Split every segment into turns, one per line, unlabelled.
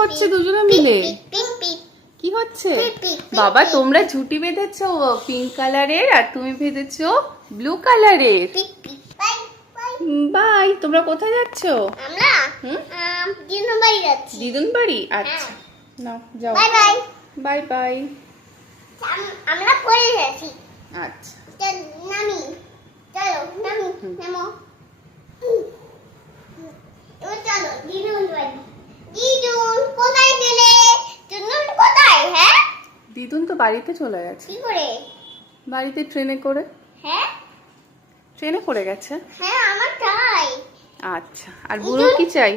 হচ্ছে দুজনে মিলে? কি হচ্ছে? বাবা তোমরা ঝুটি বেঁধেছো পিঙ্ক কালারের আর তুমি বেঁধেছো ব্লু কালারের
বাই
তোমরা কোথায় যাচ্ছ?
আমরা
হুম?
বাড়ি যাচ্ছি।
দিদুন বাড়ি আচ্ছা নাও যাও।
Bye bye.
Bye bye.
আমরা পরে যাচ্ছি
আচ্ছা।
নামি। চলো নামি নামো। চলো দিদুন বাড়ি দিদুন কোথায় গেলে দিদুন কোথায় হ্যাঁ
দিদুন তো বাড়িতে চলে গেছে।
কি করে?
বাড়িতে ট্রেনে করে।
হ্যাঁ।
ট্রেনে করে গেছে?
হ্যাঁ আমার চাই।
আচ্ছা আর বুনুর কি চাই?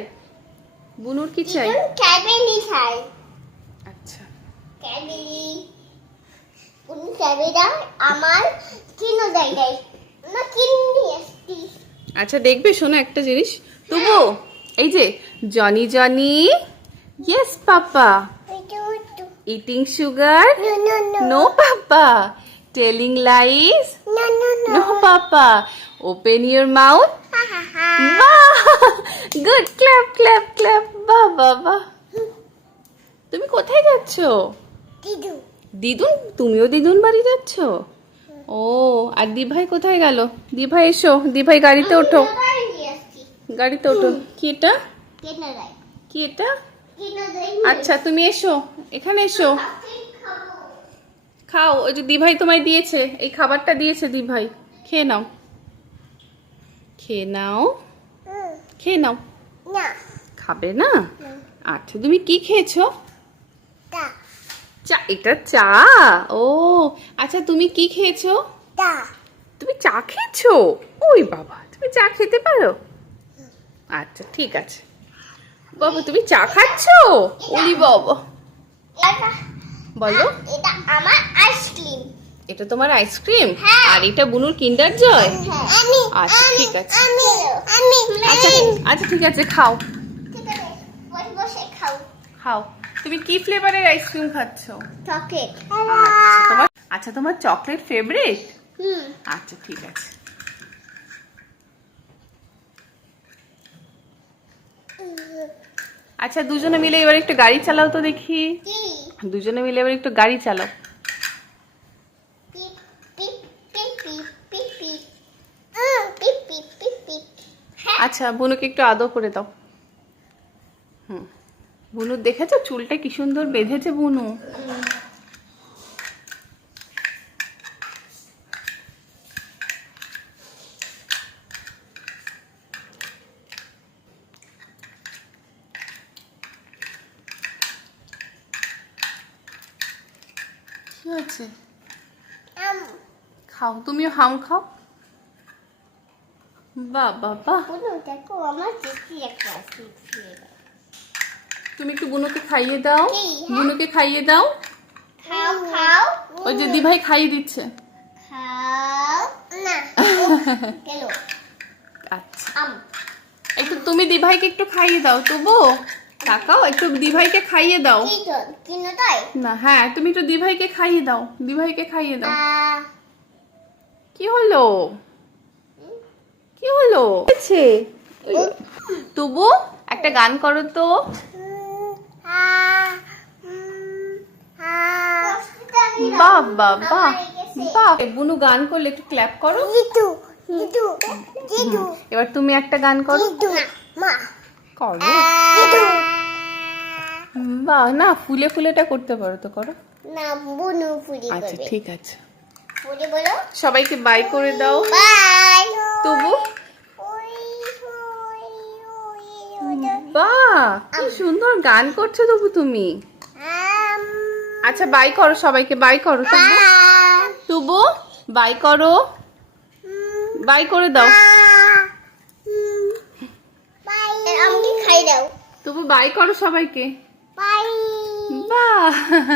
বুনুর কি চাই?
ক্যাবেলি চাই।
আচ্ছা।
ক্যাবেলি। কোন ক্যাবেটা আমার কিনো দেয় দেয়। না কিনি আসতি
আচ্ছা দেখবে শোনো একটা জিনিস। তবু এই যে Johnny Johnny. Yes papa. Eating sugar
No, no, no.
No papa telling lies
No, no, no.
No papa open your mouth
Ha, ha, ha.
বাহ গুড ক্ল্যাপ ক্ল্যাপ ক্ল্যাপ বাহ বাহ বাহ তুমি কোথায় যাচ্ছ?
দিদু।
দিদুন? তুমিও দিদুন বাড়ি যাচ্ছ? ও আর দিভাই কোথায় গেল? দিভাই এসো। দিভাই গাড়িতে ওঠো। গাড়িতে ওঠো। কি এটা? কি এটা? আচ্ছা তুমি এসো। এখানে এসো। খাও ওই যে দিভাই তোমায় দিয়েছে। এই খাবারটা দিয়েছে দিভাই। খেয়ে নাও। খেয়ে নাও। খেয়ে নাও। খাবে না? আচ্ছা তুমি কি খেয়েছো? চা এটা চা? ও আচ্ছা তুমি কি খেয়েছো? তুমি চা খেয়েছো? ওই বাবা তুমি চা খেতে পারো? আচ্ছা ঠিক আছে। বাবা তুমি চা খাচ্ছো? ওলি বাবা। বলো।
এটা আমার আইসক্রিম
এটা তোমার আইসক্রিম
হ্যাঁ।
আর এটা বুনুর কিন্ডার জয়
আমি
আচ্ছা, ঠিক আছে।
আমি আমি
আচ্ছা আচ্ছা ঠিক আছে খাও।
খাও।
খাও। তুমি কি ফ্লেভারের আইসক্রিম খাচ্ছো?
চকলেট
আচ্ছা তোমার আচ্ছা তোমার চকলেট ফেভারিট
হুম।
আচ্ছা ঠিক আছে। আচ্ছা দুজনে মিলে এবার একটু গাড়ি চালাও তো দেখি। দুজনে মিলে এবার একটু গাড়ি চালাও। আচ্ছা বুনুকে একটু আদর করে দাও। হুম। বুনু দেখেছ? চুলটা কি সুন্দর বেঁধেছে বুনু। কি হয়েছে? খাও তুমিও হাম খাও।
একটা আছে
তুমি একটু বুনুকে খাইয়ে দাও।
হ্যাঁ?
বুনুকে খাইয়ে দাও। ওই যে দিভাই খাইয়ে দিচ্ছে। আচ্ছা।
আম।
একটু তুমি দিভাইকে একটু খাইয়ে দাও তবু তাকাও একটু দিভাইকে খাইয়ে দাও। না হ্যাঁ তুমি একটু দিভাইকে খাইয়ে দাও দিভাইকে খাইয়ে দাও। কি হলো? কি হলো? তবু একটা গান করো তো। বাহ বাহ বাহ। বাহ বুনু গান করলে একটু ক্ল্যাপ করো। এবার তুমি একটা গান করো।
মা।
করো। বাহ না ফুলে ফুলেটা করতে পারো তো করো।
না বুনু পুরি
আচ্ছা ঠিক আছে।
পুরি বলো।
সবাইকে বাই করে দাও।
বাই।
তবু? বাহ কি সুন্দর গান করছ তবু তুমি। আচ্ছা বাই করো সবাইকে বাই করো তবু। তবু বাই করো। বাই করে দাও।
আমি খাই দাও।
তবু বাই করো সবাইকে।
বাই
বাহ